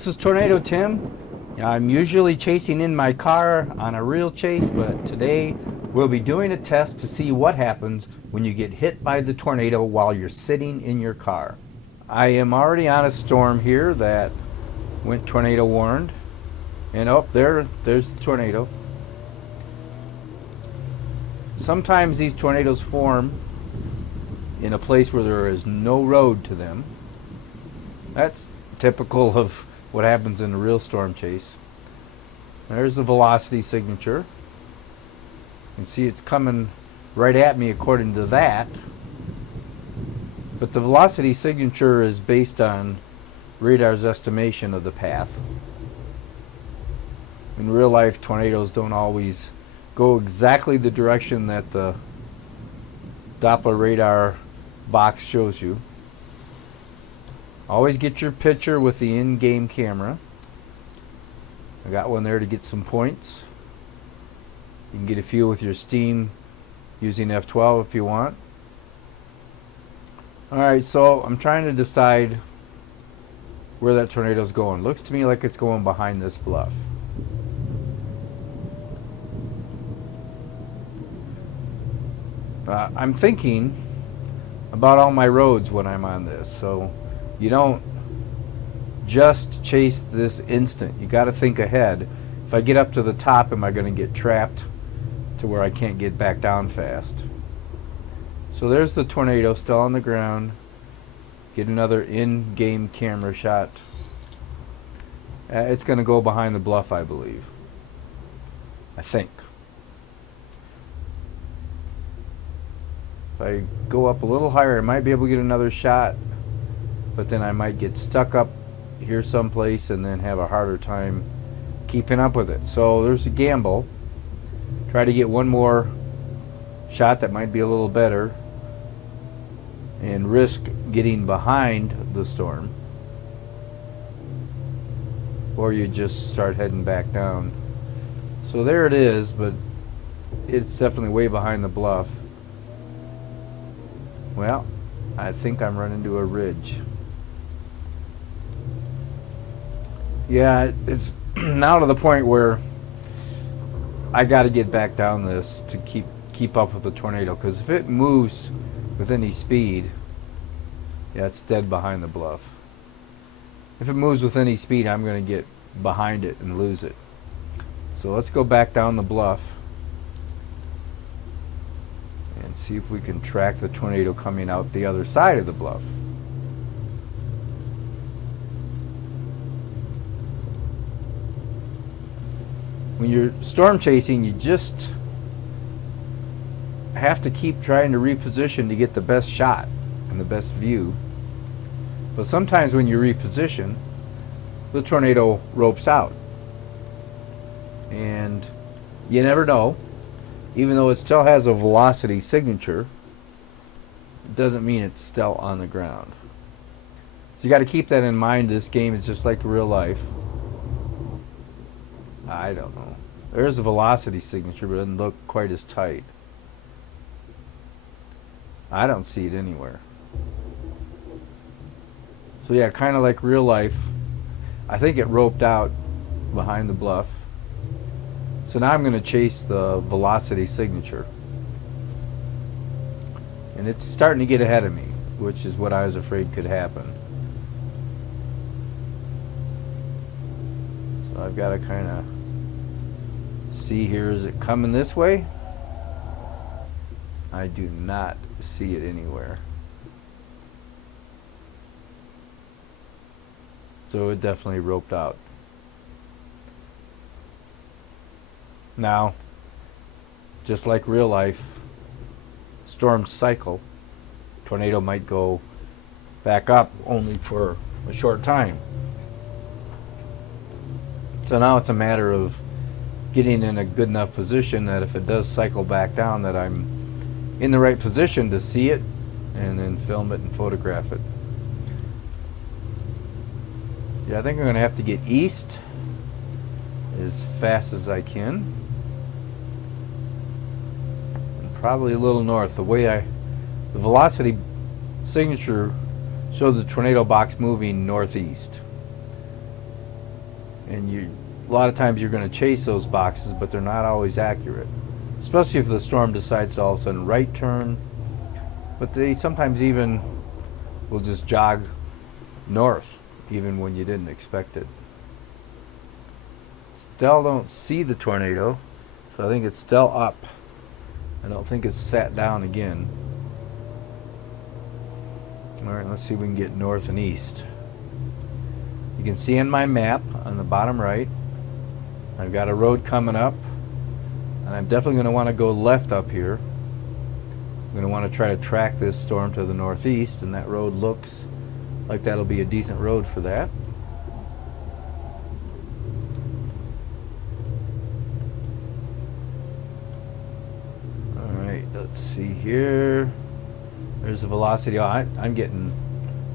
This is Tornado Tim. I'm usually chasing in my car on a real chase, but today we'll be doing a test to see what happens when you get hit by the tornado while you're sitting in your car. I am already on a storm here that went tornado warned. And there's the tornado. Sometimes these tornadoes form in a place where there is no road to them. That's typical of what happens in a real storm chase. There's the velocity signature. You can see it's coming right at me according to that. But the velocity signature is based on radar's estimation of the path. In real life, tornadoes don't always go exactly the direction that the Doppler radar box shows you. Always get your picture with the in-game camera. I got one there to get some points. You can get a few with your Steam using F12 if you want. Alright, so I'm trying to decide where that tornado's going. Looks to me like it's going behind this bluff. I'm thinking about all my roads when I'm on this, so you don't just chase this instant. You got to think ahead. If I get up to the top, am I going to get trapped to where I can't get back down fast? So there's the tornado still on the ground. Get another in-game camera shot. It's going to go behind the bluff, I believe. I think. If I go up a little higher, I might be able to get another shot, but then I might get stuck up here someplace and then have a harder time keeping up with it. So there's a gamble. Try to get one more shot that might be a little better and risk getting behind the storm, or you just start heading back down. So there it is, but it's definitely way behind the bluff. Well, I think I'm running into a ridge. Yeah, it's now to the point where I got to get back down this to keep up with the tornado, because if it moves with any speed, yeah, it's dead behind the bluff. If it moves with any speed, I'm going to get behind it and lose it. So let's go back down the bluff and see if we can track the tornado coming out the other side of the bluff. When you're storm chasing, you just have to keep trying to reposition to get the best shot and the best view. But sometimes when you reposition, the tornado ropes out. And you never know. Even though it still has a velocity signature, it doesn't mean it's still on the ground. So you got to keep that in mind. This game is just like real life. I don't know. There's a velocity signature, but it doesn't look quite as tight. I don't see it anywhere. So yeah, kind of like real life. I think it roped out behind the bluff. So now I'm going to chase the velocity signature. And it's starting to get ahead of me, which is what I was afraid could happen. So I've got to kind of see here, is it coming this way? I do not see it anywhere. So it definitely roped out. Now, just like real life, storms cycle. Tornado might go back up only for a short time. So now it's a matter of getting in a good enough position that if it does cycle back down, that I'm in the right position to see it and then film it and photograph it. Yeah, I think I'm going to have to get east as fast as I can. And probably a little north. The velocity signature showed the tornado box moving northeast. and a lot of times you're going to chase those boxes, but they're not always accurate, especially if the storm decides to all of a sudden right turn. But they sometimes even will just jog north, even when you didn't expect it. Still don't see the tornado, so I think it's still up. I don't think it's sat down again. Alright, let's see if we can get north and east. You can see in my map on the bottom right, I've got a road coming up, and I'm definitely going to want to go left up here. I'm going to want to try to track this storm to the northeast, and that road looks like that'll be a decent road for that. Alright, let's see here. There's the velocity. Oh, I'm getting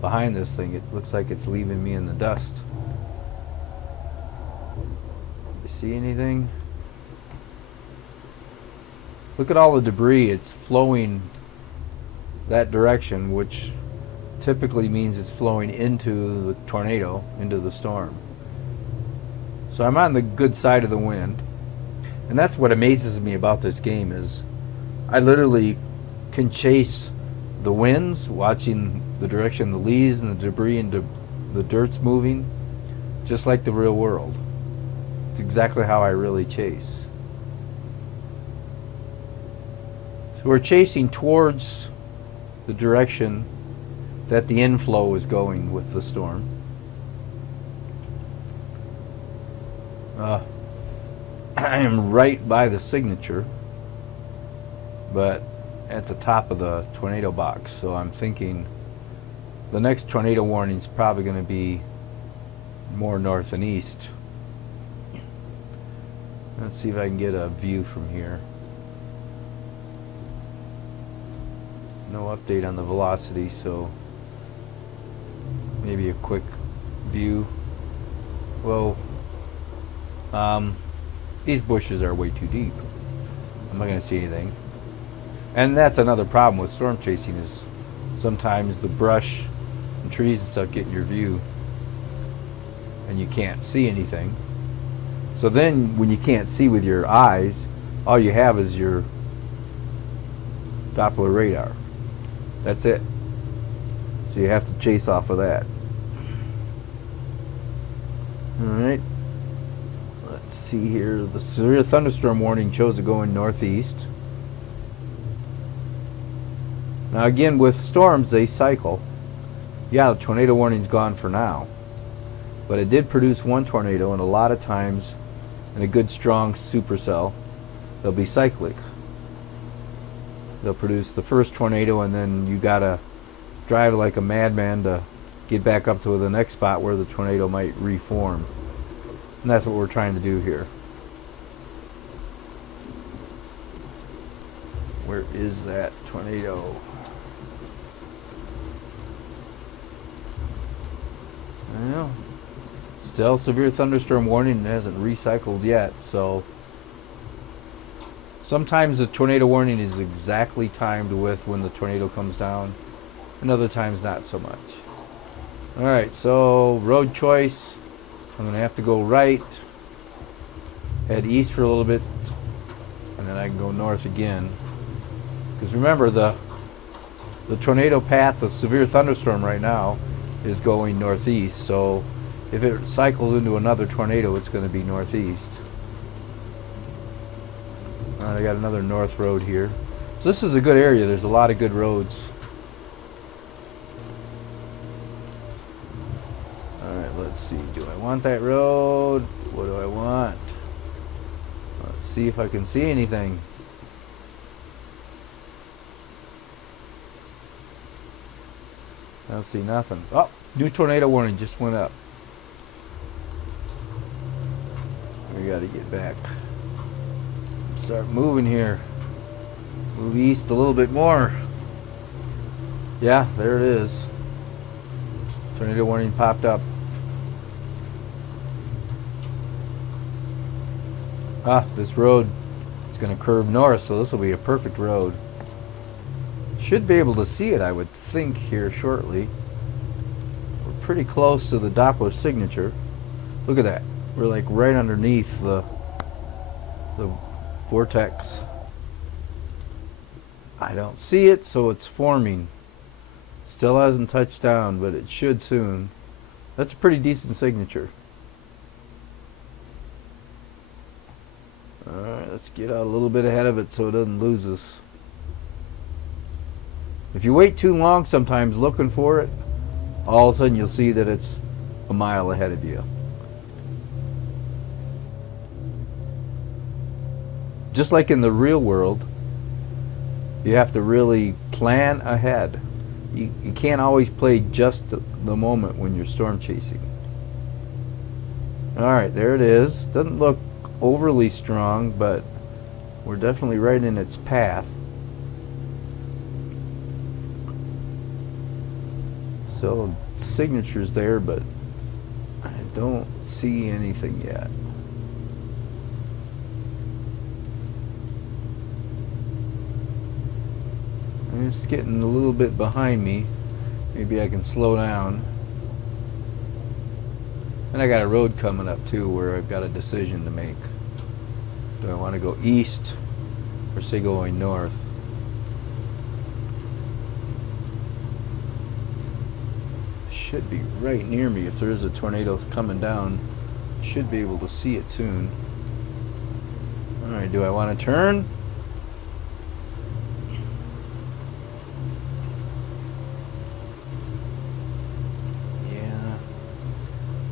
behind this thing. It looks like it's leaving me in the dust. You see anything? Look at all the debris. It's flowing that direction, which typically means it's flowing into the tornado, into the storm. So I'm on the good side of the wind. And that's what amazes me about this game is I literally can chase the winds, watching the direction the leaves and the debris and the dirt's moving, just like the real world. It's exactly how I really chase. So we're chasing towards the direction that the inflow is going with the storm. I am right by the signature, but at the top of the tornado box, so I'm thinking the next tornado warning is probably going to be more north and east. Let's see if I can get a view from here. No update on the velocity, so maybe a quick view. Well, these bushes are way too deep. I'm not going to see anything. And that's another problem with storm chasing is sometimes the brush and trees and stuff get in your view and you can't see anything. So then when you can't see with your eyes, all you have is your Doppler radar. That's it. So you have to chase off of that. Alright. Let's see here. The severe thunderstorm warning chose to go in northeast. Now again, with storms, they cycle. Yeah, the tornado warning's gone for now. But it did produce one tornado, and a lot of times, in a good strong supercell, they'll be cyclic. They'll produce the first tornado, and then you gotta drive like a madman to get back up to the next spot where the tornado might reform. And that's what we're trying to do here. Where is that tornado? Well, still severe thunderstorm warning. It hasn't recycled yet, so sometimes the tornado warning is exactly timed with when the tornado comes down, and other times not so much. Alright, so road choice. I'm going to have to go right, head east for a little bit, and then I can go north again. Because remember, the tornado path, the severe thunderstorm right now, is going northeast, so if it cycles into another tornado, it's going to be northeast. Alright, I got another north road here. So this is a good area. There's a lot of good roads. Alright, let's see. Do I want that road? What do I want? Let's see if I can see anything. I don't see nothing. Oh, new tornado warning just went up. We gotta get back. Start moving here. Move east a little bit more. Yeah, there it is. Tornado warning popped up. Ah, this road is going to curve north, so this will be a perfect road. Should be able to see it, I would think, here shortly. We're pretty close to the Doppler signature. Look at that. We're like right underneath the vortex. I don't see it, so it's forming. Still hasn't touched down, but it should soon. That's a pretty decent signature. Alright, let's get out a little bit ahead of it so it doesn't lose us. If you wait too long sometimes looking for it, all of a sudden you'll see that it's a mile ahead of you. Just like in the real world, you have to really plan ahead. You can't always play just the moment when you're storm chasing. Alright, there it is. Doesn't look overly strong, but we're definitely right in its path. So signature's there, but I don't see anything yet. It's getting a little bit behind me. Maybe I can slow down. And I got a road coming up too where I've got a decision to make. Do I want to go east or say going north? Should be right near me. If there is a tornado coming down, should be able to see it soon. Alright, do I want to turn?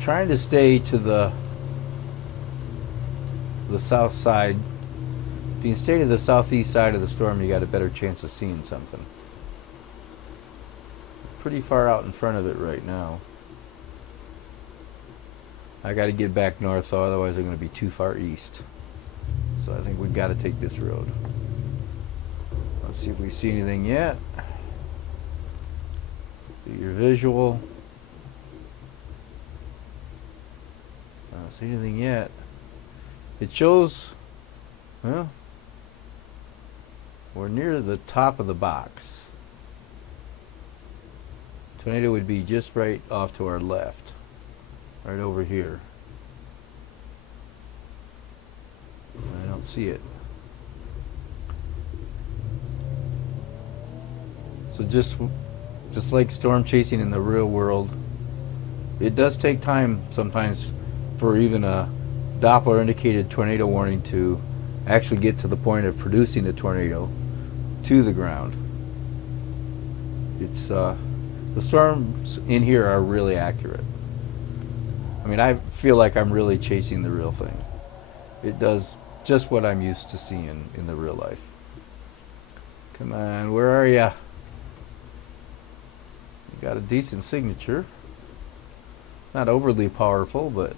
Trying to stay to the south side. If you can stay to the southeast side of the storm, you got a better chance of seeing something. Pretty far out in front of it right now. I got to get back north, so otherwise I'm going to be too far east. So I think we've got to take this road. Let's see if we see anything yet. Get your visual. I don't see anything yet. It shows, well, we're near the top of the box. Tornado would be just right off to our left, right over here. I don't see it. So just like storm chasing in the real world, it does take time sometimes for even a Doppler indicated tornado warning to actually get to the point of producing a tornado to the ground. It's the storms in here are really accurate. I mean, I feel like I'm really chasing the real thing. It does just what I'm used to seeing in the real life. Come on, where are ya? You got a decent signature. Not overly powerful, but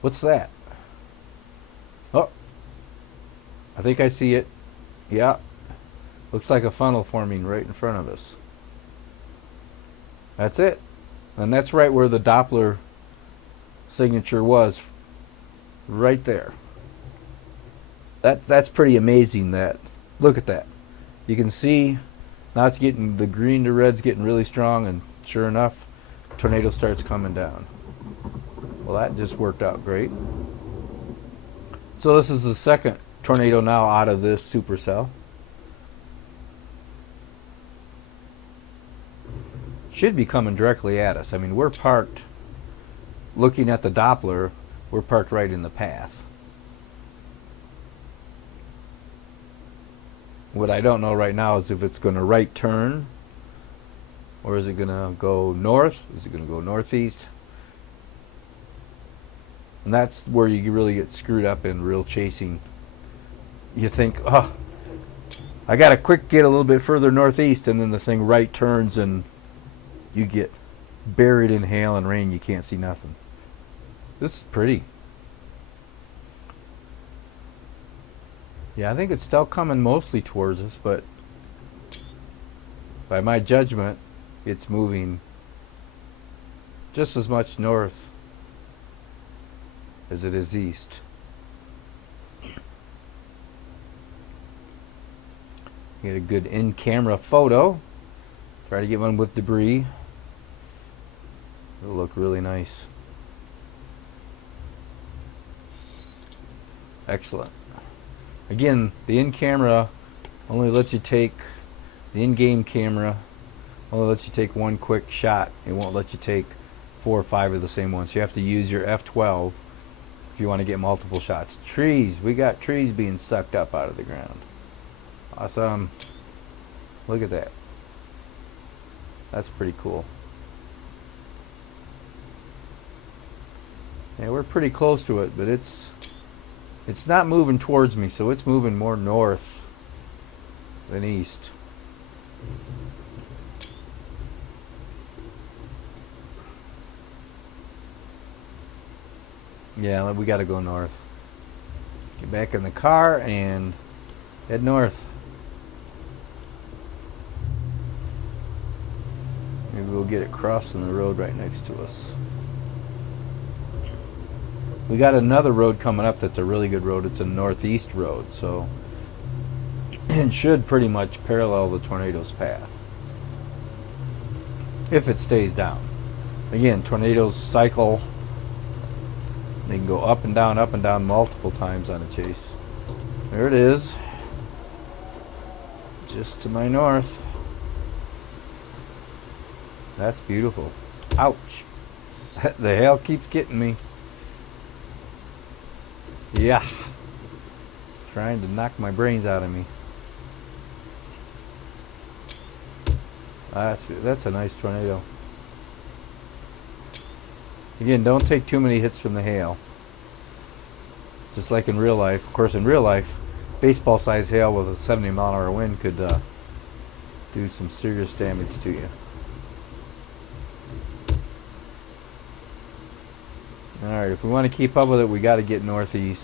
what's that? Oh, I think I see it. Yeah, looks like a funnel forming right in front of us. That's it. And that's right where the Doppler signature was. Right there. That's pretty amazing. That, look at that. You can see now it's getting, the green to red's getting really strong, and sure enough, tornado starts coming down. Well, that just worked out great. So this is the second tornado now out of this supercell. Should be coming directly at us. I mean, we're parked, looking at the Doppler, we're parked right in the path. What I don't know right now is if it's going to right turn, or is it going to go north? Is it going to go northeast? And that's where you really get screwed up in real chasing. You think, oh, I got to get a little bit further northeast, and then the thing right turns and you get buried in hail and rain. You can't see nothing. This is pretty. Yeah, I think it's still coming mostly towards us, but by my judgment, it's moving just as much north as it is east. Get a good in-camera photo. Try to get one with debris. It'll look really nice. Excellent. Again, the in-camera only lets you take, the in-game camera only lets you take one quick shot. It won't let you take 4 or 5 of the same one. So you have to use your F12 if you want to get multiple shots. Trees. We got trees being sucked up out of the ground. Awesome. Look at that. That's pretty cool. Yeah, we're pretty close to it, but it's not moving towards me, so it's moving more north than east. Yeah, we got to go north. Get back in the car and head north. Maybe we'll get it crossing the road right next to us. We got another road coming up that's a really good road. It's a northeast road, so it should pretty much parallel the tornado's path if it stays down. Again, tornadoes cycle. They can go up and down multiple times on a chase. There it is, just to my north. That's beautiful. Ouch. The hail keeps getting me. Yeah. It's trying to knock my brains out of me. That's a nice tornado. Again, don't take too many hits from the hail. Just like in real life. Of course, in real life, baseball-sized hail with a 70-mile-an-hour wind could do some serious damage to you. Alright, if we want to keep up with it, we got to get northeast.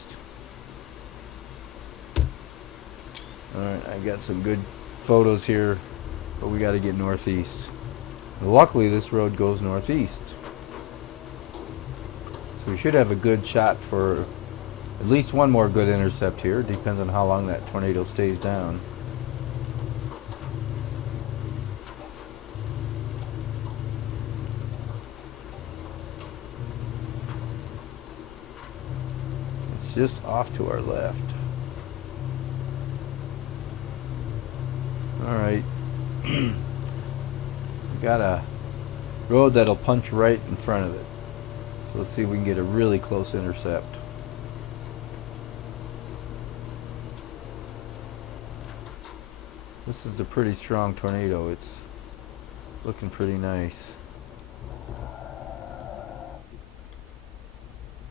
Alright, I got some good photos here, but we got to get northeast. Luckily, this road goes northeast. So we should have a good shot for at least one more good intercept here. Depends on how long that tornado stays down. It's just off to our left. Alright. We got a road that'll punch right in front of it. So let's see if we can get a really close intercept. This is a pretty strong tornado. It's looking pretty nice.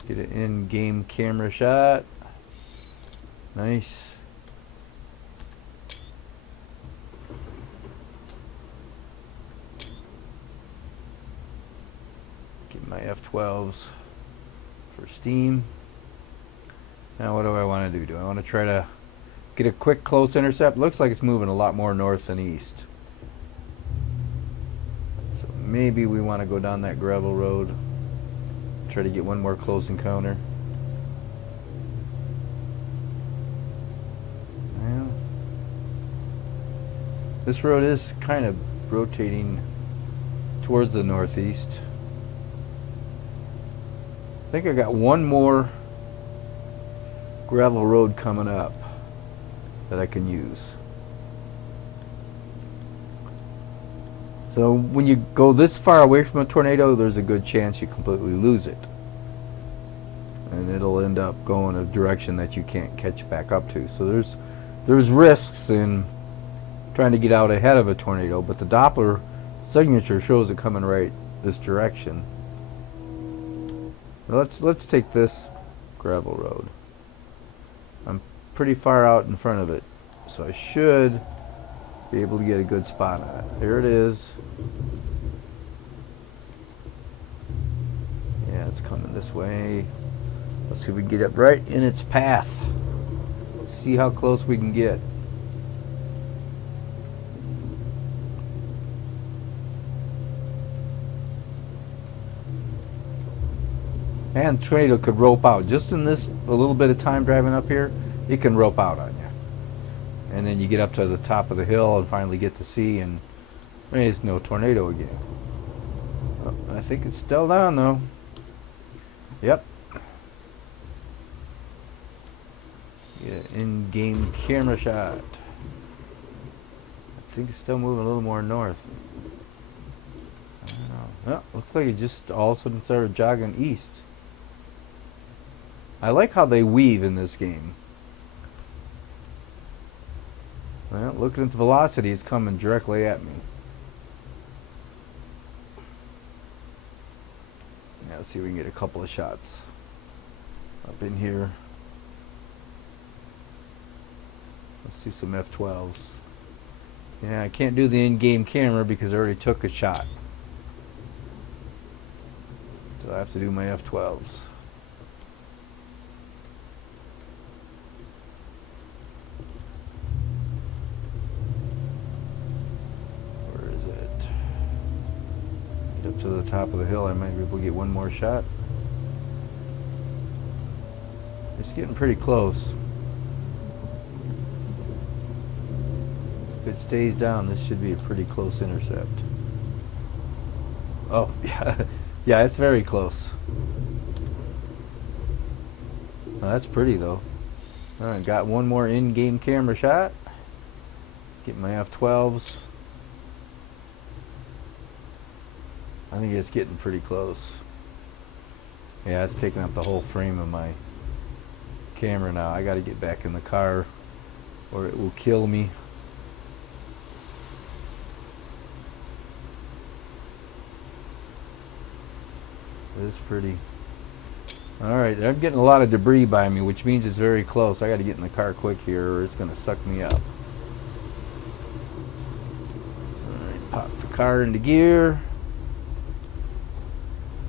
Get an in-game camera shot. Nice. Get my F12s for steam. Now what do I want to do? Do I want to try to get a quick close intercept? Looks like it's moving a lot more north than east. So maybe we want to go down that gravel road. Try to get one more close encounter. Well, this road is kind of rotating towards the northeast. I think I got one more gravel road coming up that I can use. So when you go this far away from a tornado, there's a good chance you completely lose it. And it'll end up going a direction that you can't catch back up to. So there's risks in trying to get out ahead of a tornado, but the Doppler signature shows it coming right this direction. Let's take this gravel road. I'm pretty far out in front of it, so I should be able to get a good spot on it. There it is. Yeah, it's coming this way. Let's see if we can get it right in its path. See how close we can get. And tornado could rope out. Just in this a little bit of time driving up here, it can rope out on you. And then you get up to the top of the hill and finally get to see, and there's no tornado again. Oh, I think it's still down though. Yep. that in-game camera shot. I think it's still moving a little more north. I don't know. Oh, looks like it just all of a sudden started jogging east. I like how they weave in this game. Well, looking at the velocity, it's coming directly at me. Yeah, let's see if we can get a couple of shots up in here. Let's do some F12s. Yeah, I can't do the in-game camera because I already took a shot. So I have to do my F12s. Where is it? Get up to the top of the hill, I might be able to get one more shot. It's getting pretty close. If it stays down, this should be a pretty close intercept. Oh, yeah. Yeah, it's very close. Well, that's pretty, though. Alright, got one more in-game camera shot. Get my F12s. I think it's getting pretty close. Yeah, it's taking up the whole frame of my camera now. I gotta get back in the car or it will kill me. It's pretty. Alright, I'm getting a lot of debris by me, which means it's very close. I gotta get in the car quick here or it's gonna suck me up. Alright, pop the car into gear.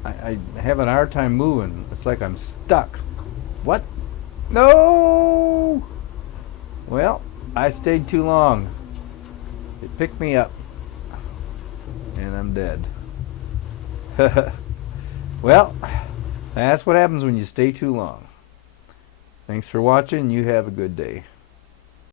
I have a hard time moving. It's like I'm stuck. What? No! Well, I stayed too long. It picked me up. And I'm dead. Well, that's what happens when you stay too long. Thanks for watching. You have a good day.